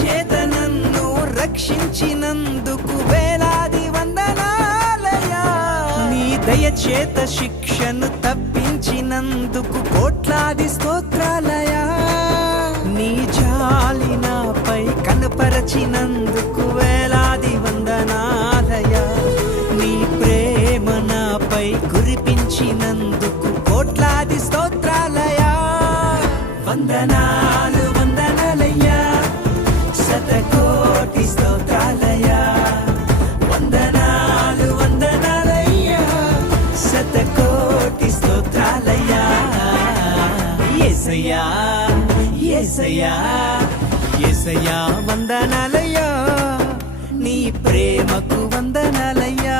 చేత నన్ను రక్షించినందుకు వేలాది వందనాలయ్యా. నీ దయ చేత శిక్షను తప్పించినందుకు కోట్లాది స్తోత్రాలయా. నీ జాలి నాపై కనపరచినందుకు వేలాది వందనాలయా. నీ ప్రేమ నాపై కురిపించినందుకు కోట్లాది స్తోత్రాలయా. వందనాలు వందనాలయ్యా, శతకోటి స్తోత్రాలయా. వందనాలు వందనాలయ్యా, శతకోటి స్తోత్రాలయ్యా. యేసయ్యా యేసయ్యా యేసయ్యా వందనాలయ్యా, నీ ప్రేమకు వందనాలయ్యా.